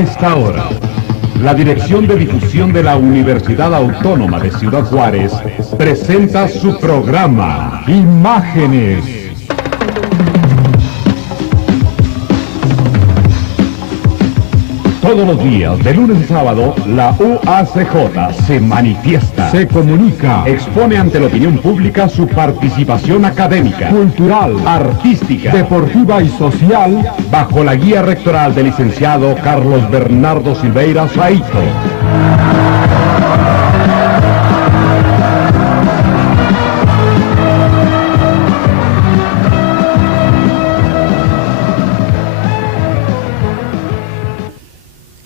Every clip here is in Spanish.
esta hora, la Dirección de Difusión de la Universidad Autónoma de Ciudad Juárez presenta su programa Imágenes. Todos los días, de lunes a sábado, la UACJ se manifiesta, se comunica, expone ante la opinión pública su participación académica, cultural, artística, deportiva y social, bajo la guía rectoral del licenciado Carlos Bernardo Silveira Saito.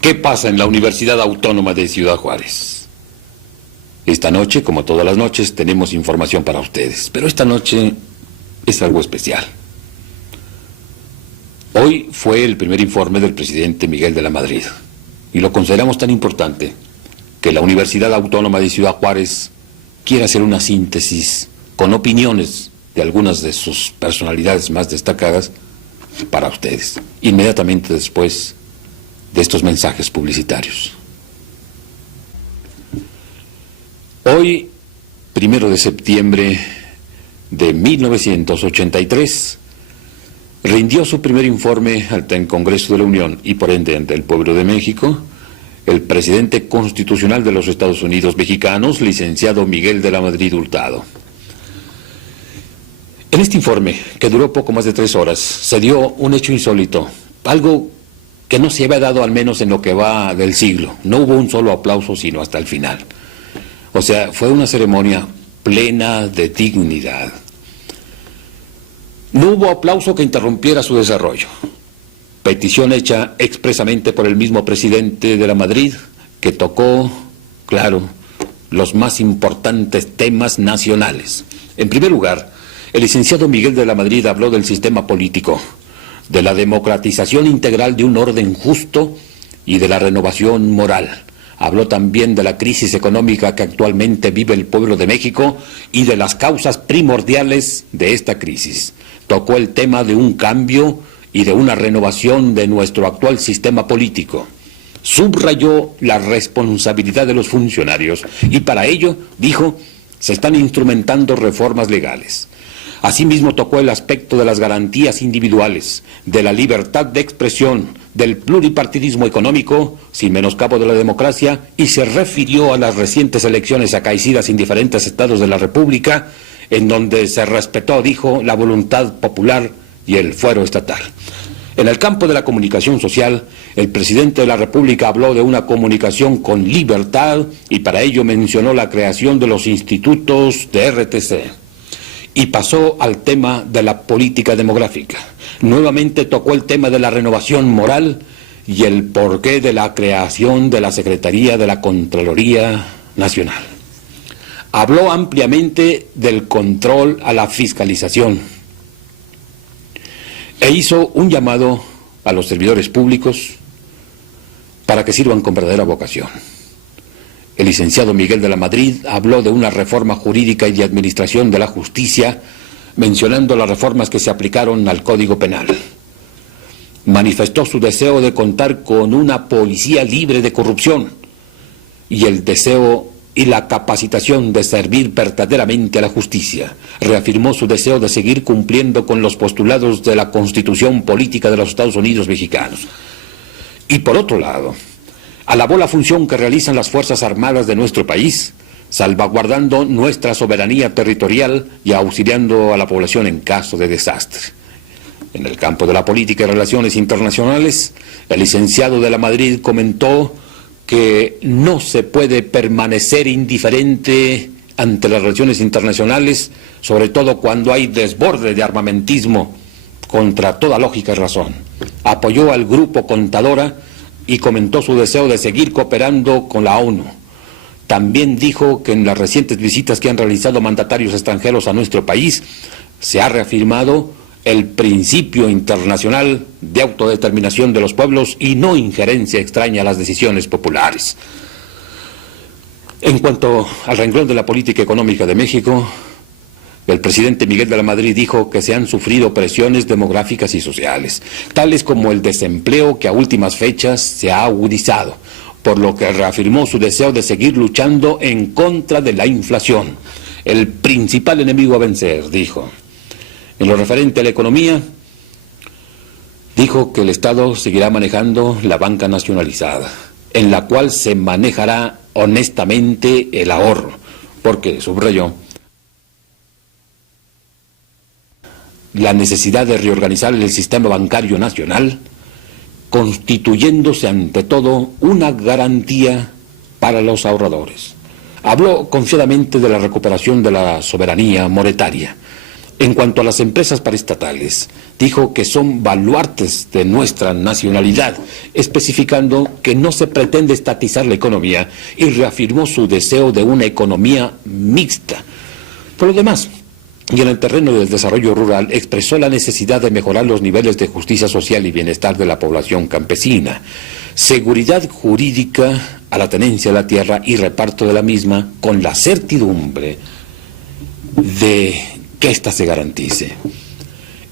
¿Qué pasa en la Universidad Autónoma de Ciudad Juárez? Esta noche, como todas las noches, tenemos información para ustedes, pero esta noche es algo especial. Hoy fue el primer informe del presidente Miguel de la Madrid, y lo consideramos tan importante que la Universidad Autónoma de Ciudad Juárez quiere hacer una síntesis con opiniones de algunas de sus personalidades más destacadas para ustedes, inmediatamente después de estos mensajes publicitarios. Hoy, 1 de septiembre de 1983, rindió su primer informe ante el Congreso de la Unión y por ende ante el pueblo de México, el presidente constitucional de los Estados Unidos mexicanos, licenciado Miguel de la Madrid Hurtado. En este informe, que duró poco más de 3 horas, se dio un hecho insólito, algo que no se había dado al menos en lo que va del siglo. No hubo un solo aplauso sino hasta el final. O sea, fue una ceremonia plena de dignidad. No hubo aplauso que interrumpiera su desarrollo. Petición hecha expresamente por el mismo presidente de la Madrid, que tocó, claro, los más importantes temas nacionales. En primer lugar, el licenciado Miguel de la Madrid habló del sistema político, de la democratización integral de un orden justo y de la renovación moral. Habló también de la crisis económica que actualmente vive el pueblo de México y de las causas primordiales de esta crisis. Tocó el tema de un cambio y de una renovación de nuestro actual sistema político. Subrayó la responsabilidad de los funcionarios y para ello, dijo, se están instrumentando reformas legales. Asimismo tocó el aspecto de las garantías individuales, de la libertad de expresión, del pluripartidismo económico, sin menoscabo de la democracia, y se refirió a las recientes elecciones acaecidas en diferentes estados de la República, en donde se respetó, dijo, la voluntad popular y el fuero estatal. En el campo de la comunicación social, el presidente de la República habló de una comunicación con libertad y para ello mencionó la creación de los institutos de RTC. Y pasó al tema de la política demográfica. Nuevamente tocó el tema de la renovación moral y el porqué de la creación de la Secretaría de la Contraloría Nacional. Habló ampliamente del control a la fiscalización e hizo un llamado a los servidores públicos para que sirvan con verdadera vocación. El licenciado Miguel de la Madrid habló de una reforma jurídica y de administración de la justicia, mencionando las reformas que se aplicaron al Código Penal. Manifestó su deseo de contar con una policía libre de corrupción y el deseo y la capacitación de servir verdaderamente a la justicia. Reafirmó su deseo de seguir cumpliendo con los postulados de la Constitución Política de los Estados Unidos Mexicanos. Y por otro lado, alabó la función que realizan las Fuerzas Armadas de nuestro país, salvaguardando nuestra soberanía territorial y auxiliando a la población en caso de desastre. En el campo de la política y relaciones internacionales, el licenciado de la Madrid comentó que no se puede permanecer indiferente ante las relaciones internacionales, sobre todo cuando hay desborde de armamentismo contra toda lógica y razón. Apoyó al Grupo Contadora y comentó su deseo de seguir cooperando con la ONU. También dijo que en las recientes visitas que han realizado mandatarios extranjeros a nuestro país, se ha reafirmado el principio internacional de autodeterminación de los pueblos y no injerencia extraña a las decisiones populares. En cuanto al renglón de la política económica de México, El presidente Miguel de la Madrid dijo que se han sufrido presiones demográficas y sociales, tales como el desempleo que a últimas fechas se ha agudizado, por lo que reafirmó su deseo de seguir luchando en contra de la inflación, el principal enemigo a vencer, dijo. En lo referente a la economía, dijo que el Estado seguirá manejando la banca nacionalizada, en la cual se manejará honestamente el ahorro, porque, subrayó, la necesidad de reorganizar el sistema bancario nacional, constituyéndose ante todo una garantía para los ahorradores. Habló confiadamente de la recuperación de la soberanía monetaria. En cuanto a las empresas paraestatales, dijo que son baluartes de nuestra nacionalidad, especificando que no se pretende estatizar la economía y reafirmó su deseo de una economía mixta. Por lo demás, y en el terreno del desarrollo rural, expresó la necesidad de mejorar los niveles de justicia social y bienestar de la población campesina, seguridad jurídica a la tenencia de la tierra y reparto de la misma, con la certidumbre de que ésta se garantice.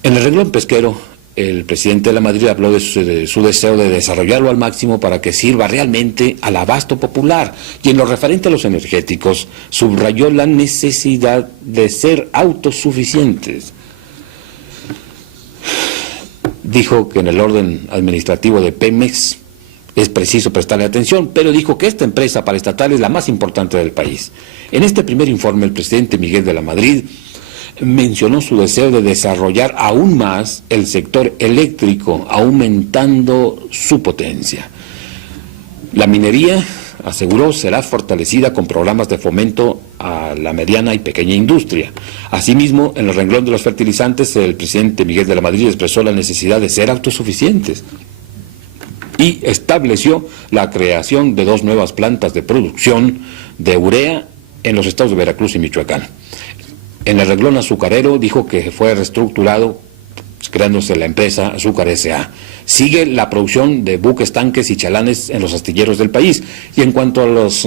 En el renglón pesquero, el presidente de la Madrid habló de su deseo de desarrollarlo al máximo para que sirva realmente al abasto popular, y en lo referente a los energéticos, subrayó la necesidad de ser autosuficientes. Dijo que en el orden administrativo de Pemex es preciso prestarle atención, pero dijo que esta empresa paraestatal es la más importante del país. En este primer informe, el presidente Miguel de la Madrid mencionó su deseo de desarrollar aún más el sector eléctrico, aumentando su potencia. La minería, aseguró, será fortalecida con programas de fomento a la mediana y pequeña industria. Asimismo, en el renglón de los fertilizantes, el presidente Miguel de la Madrid expresó la necesidad de ser autosuficientes y estableció la creación de 2 nuevas plantas de producción de urea en los estados de Veracruz y Michoacán. En el renglón azucarero dijo que fue reestructurado, creándose la empresa Azúcar S.A. Sigue la producción de buques, tanques y chalanes en los astilleros del país. Y en cuanto a las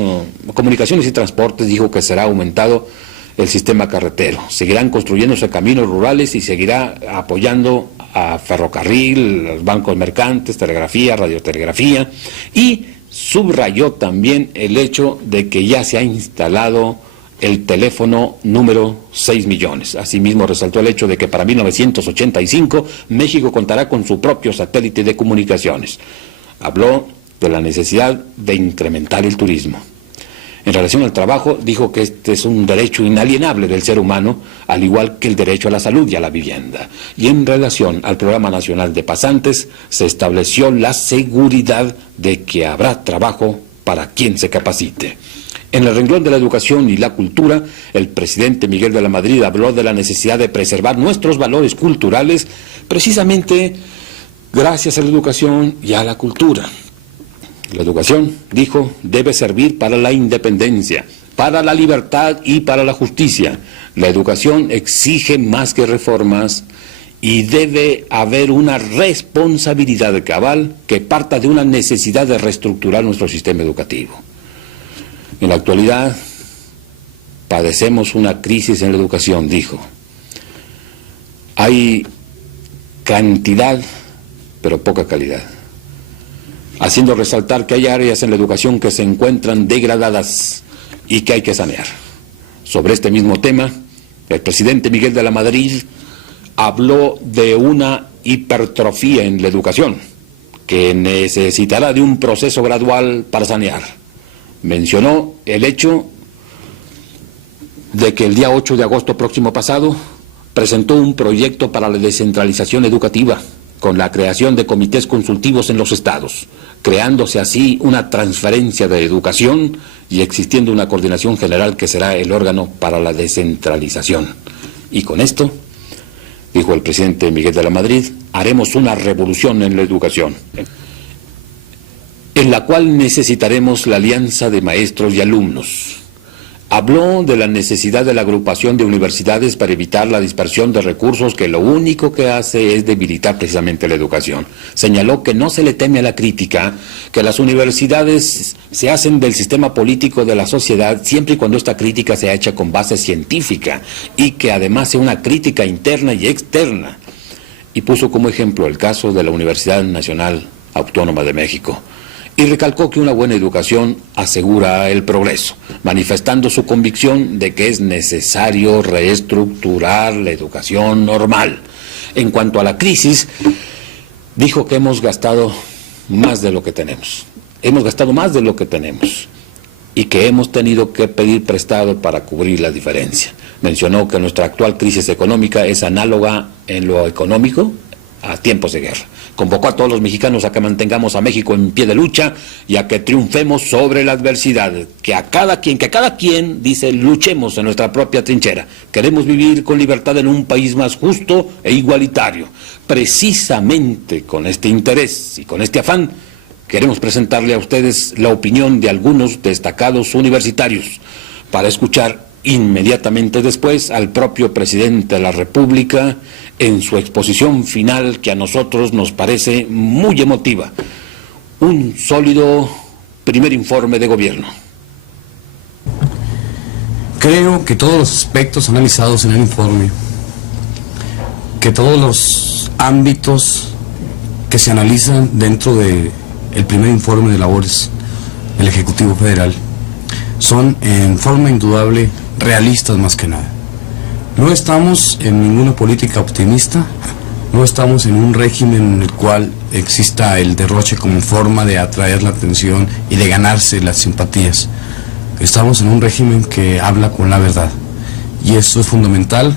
comunicaciones y transportes, dijo que será aumentado el sistema carretero. Seguirán construyéndose caminos rurales y seguirá apoyando a ferrocarril, los bancos mercantes, telegrafía, radiotelegrafía. Y subrayó también el hecho de que ya se ha instalado el teléfono número 6 millones. Asimismo, resaltó el hecho de que para 1985 México contará con su propio satélite de comunicaciones. Habló de la necesidad de incrementar el turismo. En relación al trabajo, dijo que este es un derecho inalienable del ser humano, al igual que el derecho a la salud y a la vivienda. Y en relación al Programa Nacional de Pasantes, se estableció la seguridad de que habrá trabajo para quien se capacite. En el renglón de la educación y la cultura, el presidente Miguel de la Madrid habló de la necesidad de preservar nuestros valores culturales, precisamente gracias a la educación y a la cultura. La educación, dijo, debe servir para la independencia, para la libertad y para la justicia. La educación exige más que reformas y debe haber una responsabilidad cabal que parta de una necesidad de reestructurar nuestro sistema educativo. En la actualidad padecemos una crisis en la educación, dijo. Hay cantidad, pero poca calidad, haciendo resaltar que hay áreas en la educación que se encuentran degradadas y que hay que sanear. Sobre este mismo tema, el presidente Miguel de la Madrid habló de una hipertrofia en la educación, que necesitará de un proceso gradual para sanear. Mencionó el hecho de que el día 8 de agosto próximo pasado presentó un proyecto para la descentralización educativa, con la creación de comités consultivos en los estados, creándose así una transferencia de educación y existiendo una coordinación general que será el órgano para la descentralización. Y con esto, dijo el presidente Miguel de la Madrid, haremos una revolución en la educación, en la cual necesitaremos la alianza de maestros y alumnos. Habló de la necesidad de la agrupación de universidades para evitar la dispersión de recursos que lo único que hace es debilitar precisamente la educación. Señaló que no se le teme a la crítica, que las universidades se hacen del sistema político de la sociedad siempre y cuando esta crítica sea hecha con base científica y que además sea una crítica interna y externa. Y puso como ejemplo el caso de la Universidad Nacional Autónoma de México. Y recalcó que una buena educación asegura el progreso, manifestando su convicción de que es necesario reestructurar la educación normal. En cuanto a la crisis, dijo que hemos gastado más de lo que tenemos. Hemos gastado más de lo que tenemos y que hemos tenido que pedir prestado para cubrir la diferencia. Mencionó que nuestra actual crisis económica es análoga en lo económico a tiempos de guerra. Convocó a todos los mexicanos a que mantengamos a México en pie de lucha y a que triunfemos sobre la adversidad. Que cada quien, dice, luchemos en nuestra propia trinchera. Queremos vivir con libertad en un país más justo e igualitario. Precisamente con este interés y con este afán, queremos presentarle a ustedes la opinión de algunos destacados universitarios para escuchar inmediatamente después al propio presidente de la República en su exposición final, que a nosotros nos parece muy emotiva. Un sólido primer informe de gobierno. Creo que todos los aspectos analizados en el informe, que todos los ámbitos que se analizan dentro del primer informe de labores del Ejecutivo Federal son en forma indudable realistas más que nada. No estamos en ninguna política optimista, no estamos en un régimen en el cual exista el derroche como forma de atraer la atención y de ganarse las simpatías. Estamos en un régimen que habla con la verdad, y eso es fundamental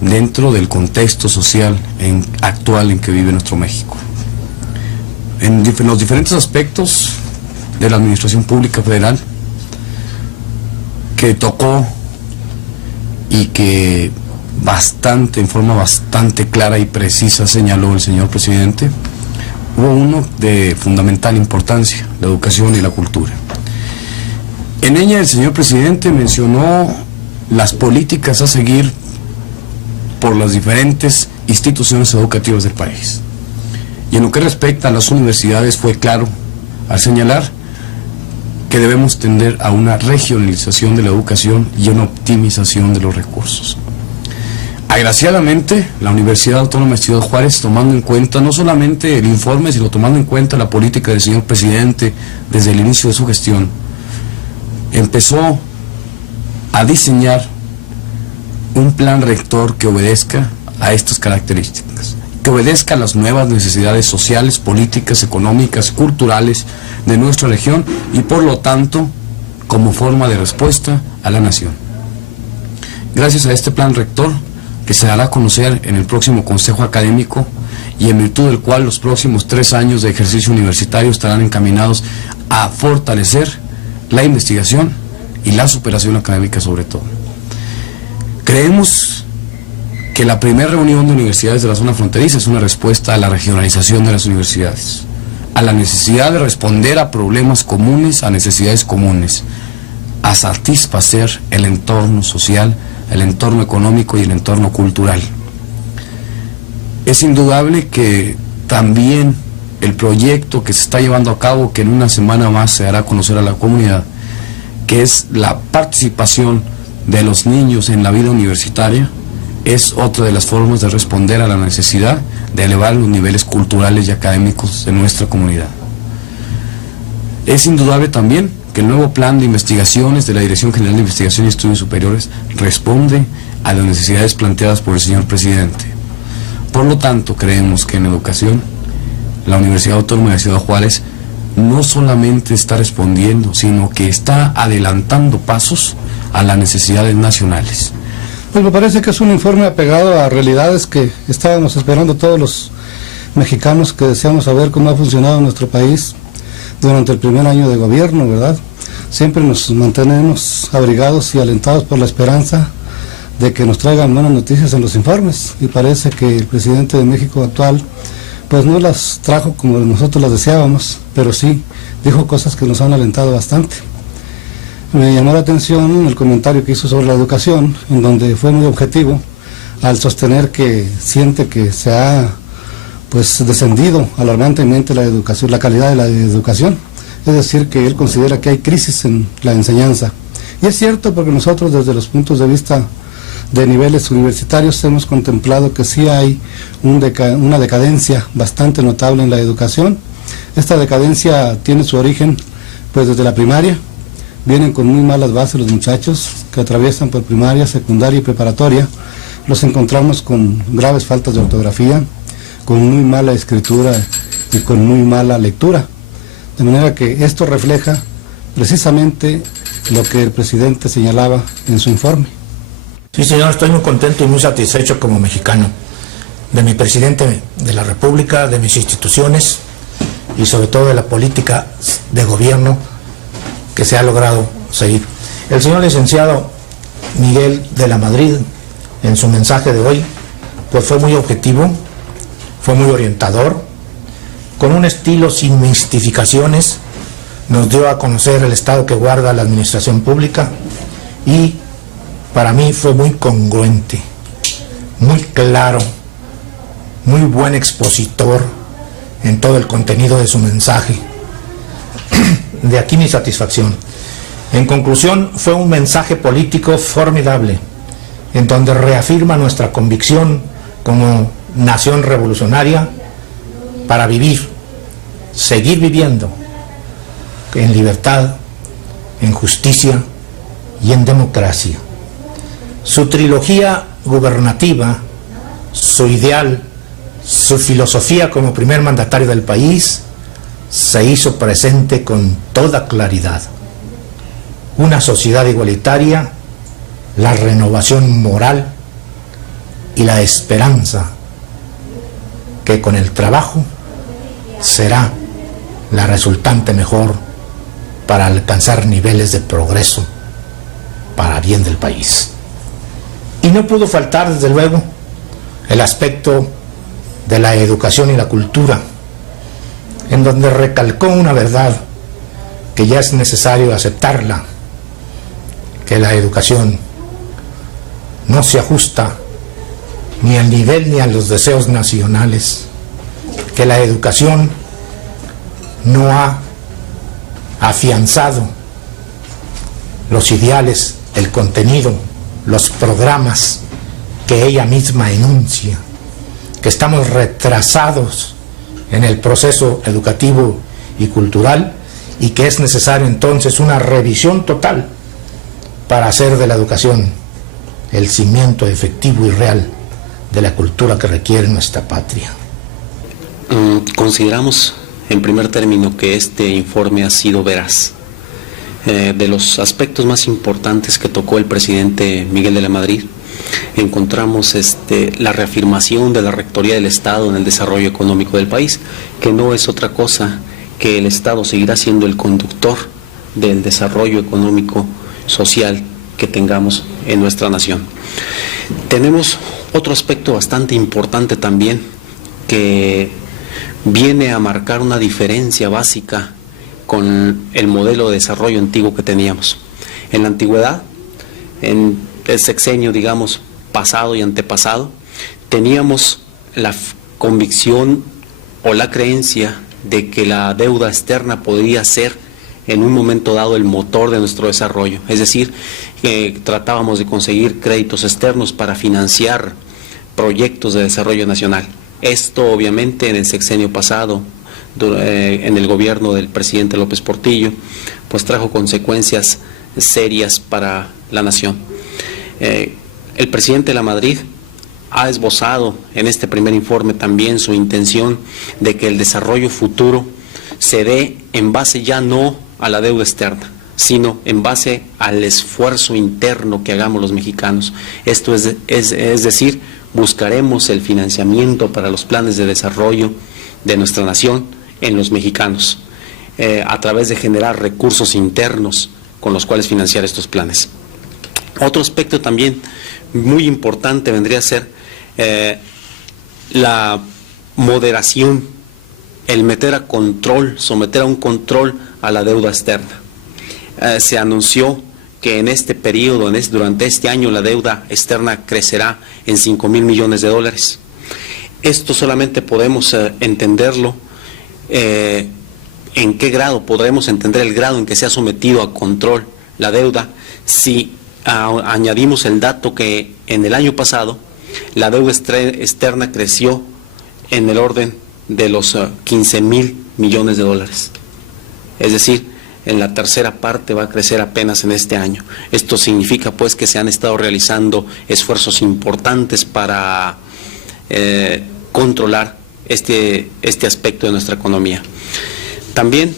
dentro del contexto social actual en que vive nuestro México. En los diferentes aspectos de la administración pública federal que tocó y que en forma bastante clara y precisa señaló el señor presidente, hubo uno de fundamental importancia: la educación y la cultura. En ella el señor presidente mencionó las políticas a seguir por las diferentes instituciones educativas del país. Y en lo que respecta a las universidades fue claro al señalar que debemos tender a una regionalización de la educación y una optimización de los recursos. Agraciadamente, la Universidad Autónoma de Ciudad Juárez, tomando en cuenta no solamente el informe, sino tomando en cuenta la política del señor presidente desde el inicio de su gestión, empezó a diseñar un plan rector que obedezca a estas características, que obedezca a las nuevas necesidades sociales, políticas, económicas, culturales de nuestra región y por lo tanto como forma de respuesta a la nación. Gracias a este plan rector, que se dará a conocer en el próximo Consejo Académico y en virtud del cual los próximos 3 años de ejercicio universitario estarán encaminados a fortalecer la investigación y la superación académica sobre todo. Creemos que la primera reunión de universidades de la zona fronteriza es una respuesta a la regionalización de las universidades, a la necesidad de responder a problemas comunes, a necesidades comunes, a satisfacer el entorno social, el entorno económico y el entorno cultural. Es indudable que también el proyecto que se está llevando a cabo, que en una semana más se dará a conocer a la comunidad, que es la participación de los niños en la vida universitaria, es otra de las formas de responder a la necesidad de elevar los niveles culturales y académicos de nuestra comunidad. Es indudable también que el nuevo plan de investigaciones de la Dirección General de Investigación y Estudios Superiores responde a las necesidades planteadas por el señor presidente. Por lo tanto, creemos que en educación, la Universidad Autónoma de Ciudad Juárez no solamente está respondiendo, sino que está adelantando pasos a las necesidades nacionales. Pues me parece que es un informe apegado a realidades que estábamos esperando todos los mexicanos que deseamos saber cómo ha funcionado nuestro país durante el primer año de gobierno, ¿verdad? Siempre nos mantenemos abrigados y alentados por la esperanza de que nos traigan buenas noticias en los informes, y parece que el presidente de México actual pues no las trajo como nosotros las deseábamos, pero sí dijo cosas que nos han alentado bastante. Me llamó la atención el comentario que hizo sobre la educación, en donde fue muy objetivo al sostener que siente que se ha pues descendido alarmantemente la educación, la calidad de la educación, es decir, que él considera que hay crisis en la enseñanza. Y es cierto, porque nosotros desde los puntos de vista de niveles universitarios hemos contemplado que sí hay una decadencia bastante notable en la educación. Esta decadencia tiene su origen pues desde la primaria. Vienen con muy malas bases los muchachos que atraviesan por primaria, secundaria y preparatoria. Los encontramos con graves faltas de ortografía, con muy mala escritura y con muy mala lectura. De manera que esto refleja precisamente lo que el presidente señalaba en su informe. Sí, señor, estoy muy contento y muy satisfecho como mexicano de mi presidente de la República, de mis instituciones y sobre todo de la política de gobierno que se ha logrado seguir. El señor licenciado Miguel de la Madrid, en su mensaje de hoy, pues fue muy objetivo, fue muy orientador, con un estilo sin mistificaciones, nos dio a conocer el estado que guarda la administración pública y para mí fue muy congruente, muy claro, muy buen expositor en todo el contenido de su mensaje. De aquí mi satisfacción. En conclusión, fue un mensaje político formidable, en donde reafirma nuestra convicción como nación revolucionaria para vivir, seguir viviendo en libertad, en justicia y en democracia. Su trilogía gubernativa, su ideal, su filosofía como primer mandatario del país, se hizo presente con toda claridad. Una sociedad igualitaria, la renovación moral y la esperanza que con el trabajo será la resultante mejor para alcanzar niveles de progreso para bien del país. Y no pudo faltar, desde luego, el aspecto de la educación y la cultura, en donde recalcó una verdad que ya es necesario aceptarla, que la educación no se ajusta ni al nivel ni a los deseos nacionales, que la educación no ha afianzado los ideales, el contenido, los programas que ella misma enuncia, que estamos retrasados en el proceso educativo y cultural y que es necesario entonces una revisión total para hacer de la educación el cimiento efectivo y real de la cultura que requiere nuestra patria. Consideramos, en primer término, que este informe ha sido veraz. De los aspectos más importantes que tocó el presidente Miguel de la Madrid, encontramos la reafirmación de la Rectoría del Estado en el desarrollo económico del país, que no es otra cosa que el Estado seguirá siendo el conductor del desarrollo económico social que tengamos en nuestra nación. Tenemos otro aspecto bastante importante también, que viene a marcar una diferencia básica con el modelo de desarrollo antiguo que teníamos. En la antigüedad, en el sexenio, digamos, pasado y antepasado, teníamos la convicción o la creencia de que la deuda externa podría ser en un momento dado el motor de nuestro desarrollo, es decir, que tratábamos de conseguir créditos externos para financiar proyectos de desarrollo nacional. Esto obviamente en el sexenio pasado, en el gobierno del presidente López Portillo, pues trajo consecuencias serias para la nación. El presidente de la Madrid ha esbozado en este primer informe también su intención de que el desarrollo futuro se dé en base ya no a la deuda externa, sino en base al esfuerzo interno que hagamos los mexicanos. Esto es decir, buscaremos el financiamiento para los planes de desarrollo de nuestra nación en los mexicanos, a través de generar recursos internos con los cuales financiar estos planes. Otro aspecto también muy importante vendría a ser la moderación, el someter a un control a la deuda externa. se anunció que en este periodo, durante este año, la deuda externa crecerá en 5,000 millones de dólares. Esto solamente podemos entenderlo, en qué grado podremos entender el grado en que se ha sometido a control la deuda si añadimos el dato que en el año pasado la deuda externa creció en el orden de los 15,000 millones de dólares. Es decir, en la tercera parte va a crecer apenas en este año. Esto significa pues que se han estado realizando esfuerzos importantes para controlar este aspecto de nuestra economía. También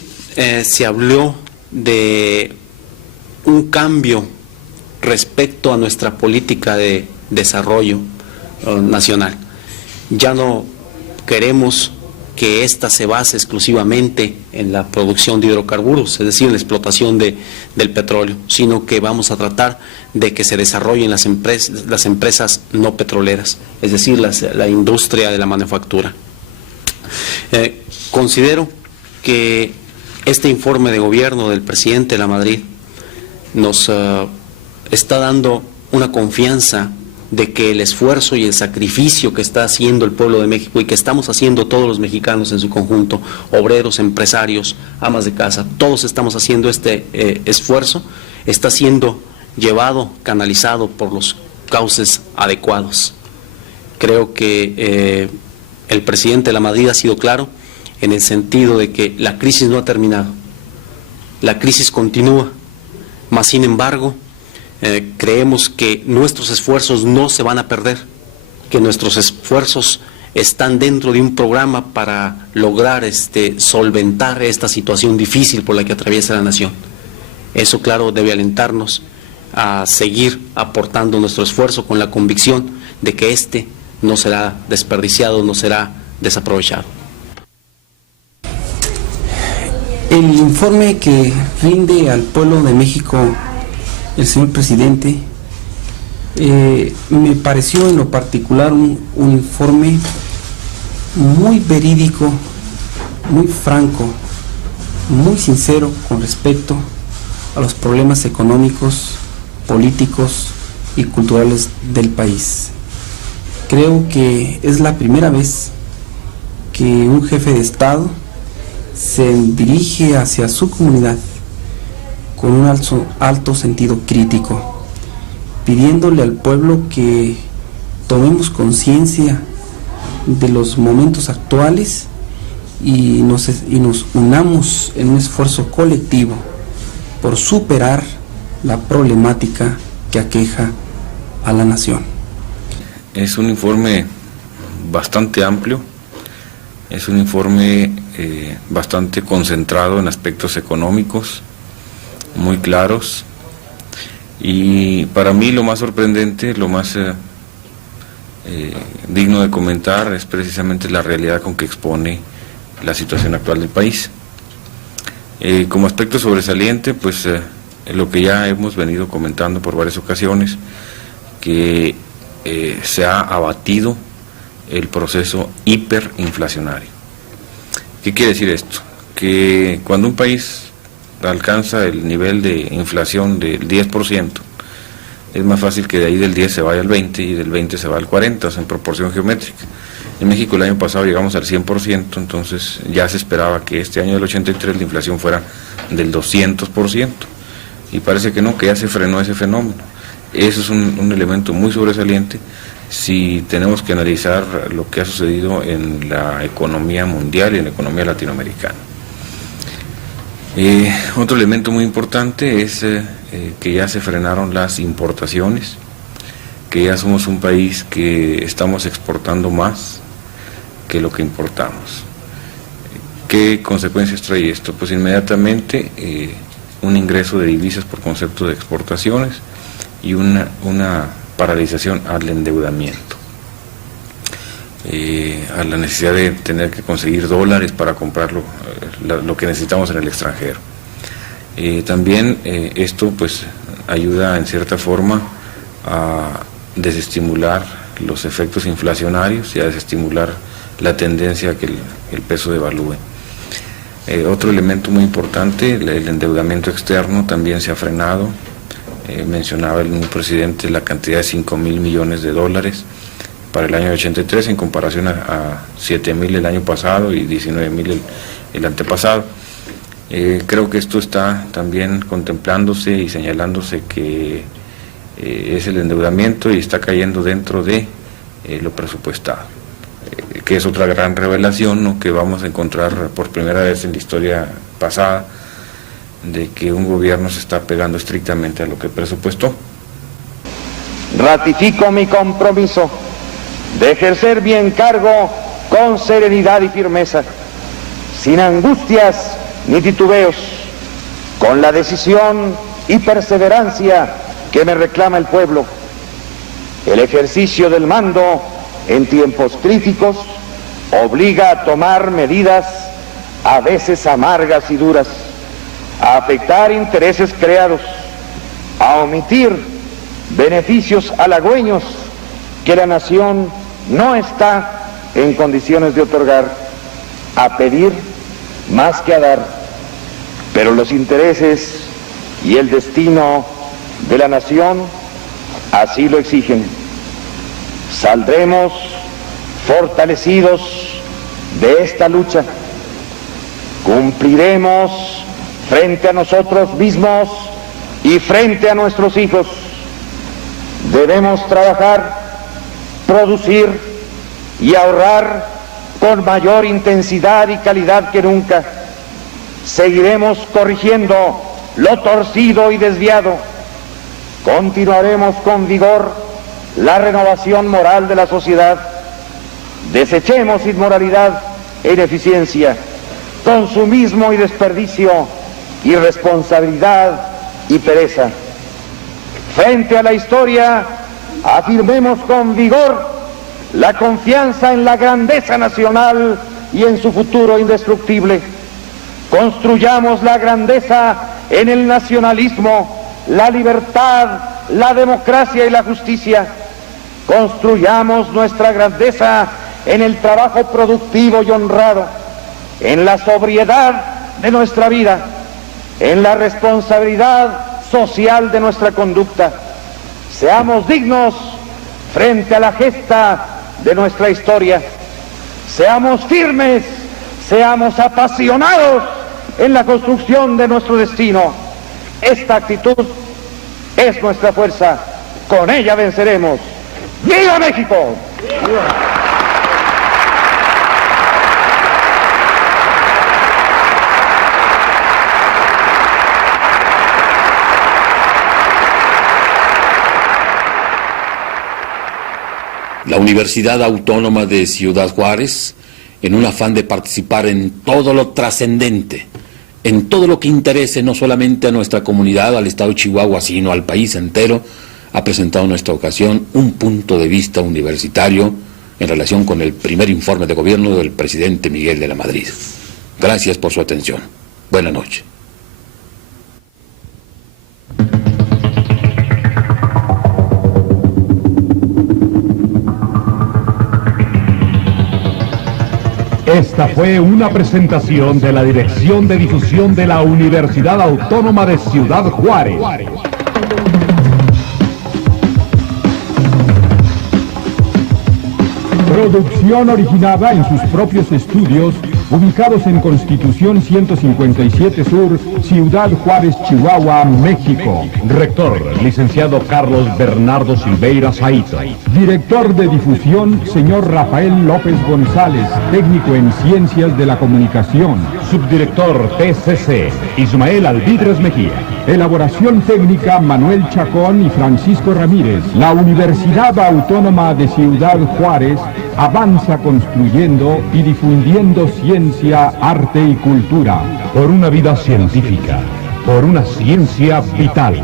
se habló de un cambio respecto a nuestra política de desarrollo nacional. Ya no queremos que ésta se base exclusivamente en la producción de hidrocarburos, es decir, en la explotación del petróleo, sino que vamos a tratar de que se desarrollen las empresas no petroleras, es decir, la industria de la manufactura. Considero que este informe de gobierno del presidente de la Madrid nos está dando una confianza de que el esfuerzo y el sacrificio que está haciendo el pueblo de México y que estamos haciendo todos los mexicanos en su conjunto, obreros, empresarios, amas de casa, todos estamos haciendo este esfuerzo, está siendo llevado, canalizado por los cauces adecuados. Creo que el presidente de la Madrid ha sido claro en el sentido de que la crisis no ha terminado, la crisis continúa, mas sin embargo, creemos que nuestros esfuerzos no se van a perder, que nuestros esfuerzos están dentro de un programa para lograr solventar esta situación difícil por la que atraviesa la nación. Eso, claro, debe alentarnos a seguir aportando nuestro esfuerzo con la convicción de que no será desperdiciado, no será desaprovechado. El informe que rinde al pueblo de México el señor presidente me pareció en lo particular un informe muy verídico, muy franco, muy sincero con respecto a los problemas económicos, políticos y culturales del país. Creo que es la primera vez que un jefe de Estado se dirige hacia su comunidad con un alto sentido crítico, pidiéndole al pueblo que tomemos conciencia de los momentos actuales y nos unamos en un esfuerzo colectivo por superar la problemática que aqueja a la nación. Es un informe bastante amplio, es un informe bastante concentrado en aspectos económicos, muy claros, y para mí lo más sorprendente, lo más digno de comentar es precisamente la realidad con que expone la situación actual del país. Como aspecto sobresaliente, pues lo que ya hemos venido comentando por varias ocasiones, que se ha abatido el proceso hiperinflacionario. ¿Qué quiere decir esto? Que cuando un país alcanza el nivel de inflación del 10%, es más fácil que de ahí del 10 se vaya al 20 y del 20 se va al 40, o sea, en proporción geométrica. En México el año pasado llegamos al 100%, entonces ya se esperaba que este año del 83 la inflación fuera del 200%, y parece que no, que ya se frenó ese fenómeno. Eso es un elemento muy sobresaliente si tenemos que analizar lo que ha sucedido en la economía mundial y en la economía latinoamericana. Otro elemento muy importante es que ya se frenaron las importaciones, que ya somos un país que estamos exportando más que lo que importamos. ¿Qué consecuencias trae esto? Pues inmediatamente un ingreso de divisas por concepto de exportaciones y una paralización al endeudamiento, a la necesidad de tener que conseguir dólares para comprar lo que necesitamos en el extranjero. También esto pues ayuda en cierta forma a desestimular los efectos inflacionarios y a desestimular la tendencia a que el peso devalúe. Otro elemento muy importante, el endeudamiento externo también se ha frenado. Mencionaba el mismo presidente la cantidad de 5,000 millones de dólares para el año 83 en comparación a 7,000 el año pasado y 19,000 el antepasado. Creo que esto está también contemplándose y señalándose que es el endeudamiento y está cayendo dentro de lo presupuestado, que es otra gran revelación, ¿no?, que vamos a encontrar por primera vez en la historia pasada, de que un gobierno se está pegando estrictamente a lo que presupuestó. Ratifico mi compromiso de ejercer mi encargo con serenidad y firmeza, sin angustias ni titubeos, con la decisión y perseverancia que me reclama el pueblo. El ejercicio del mando en tiempos críticos obliga a tomar medidas a veces amargas y duras, a afectar intereses creados, a omitir beneficios halagüeños que la nación no está en condiciones de otorgar, a pedir más que a dar, pero los intereses y el destino de la nación así lo exigen. Saldremos fortalecidos de esta lucha, cumpliremos frente a nosotros mismos y frente a nuestros hijos. Debemos trabajar, producir y ahorrar con mayor intensidad y calidad que nunca. Seguiremos corrigiendo lo torcido y desviado. Continuaremos con vigor la renovación moral de la sociedad. Desechemos inmoralidad e ineficiencia, consumismo y desperdicio, irresponsabilidad y pereza. Frente a la historia, afirmemos con vigor la confianza en la grandeza nacional y en su futuro indestructible. Construyamos la grandeza en el nacionalismo, la libertad, la democracia y la justicia. Construyamos nuestra grandeza en el trabajo productivo y honrado, en la sobriedad de nuestra vida, en la responsabilidad social de nuestra conducta. Seamos dignos frente a la gesta de nuestra historia. Seamos firmes, seamos apasionados en la construcción de nuestro destino. Esta actitud es nuestra fuerza. Con ella venceremos. ¡Viva México! ¡Viva! La Universidad Autónoma de Ciudad Juárez, en un afán de participar en todo lo trascendente, en todo lo que interese no solamente a nuestra comunidad, al estado de Chihuahua, sino al país entero, ha presentado en esta ocasión un punto de vista universitario en relación con el primer informe de gobierno del presidente Miguel de la Madrid. Gracias por su atención. Buenas noches. Esta fue una presentación de la Dirección de Difusión de la Universidad Autónoma de Ciudad Juárez. Producción originada en sus propios estudios, ubicados en Constitución 157 Sur, Ciudad Juárez, Chihuahua, México. Rector, licenciado Carlos Bernardo Silveira Saito. Director de difusión, señor Rafael López González, técnico en Ciencias de la Comunicación. Subdirector TCC, Ismael Alvidres Mejía. Elaboración técnica, Manuel Chacón y Francisco Ramírez. La Universidad Autónoma de Ciudad Juárez avanza construyendo y difundiendo ciencia, arte y cultura, por una vida científica, por una ciencia vital.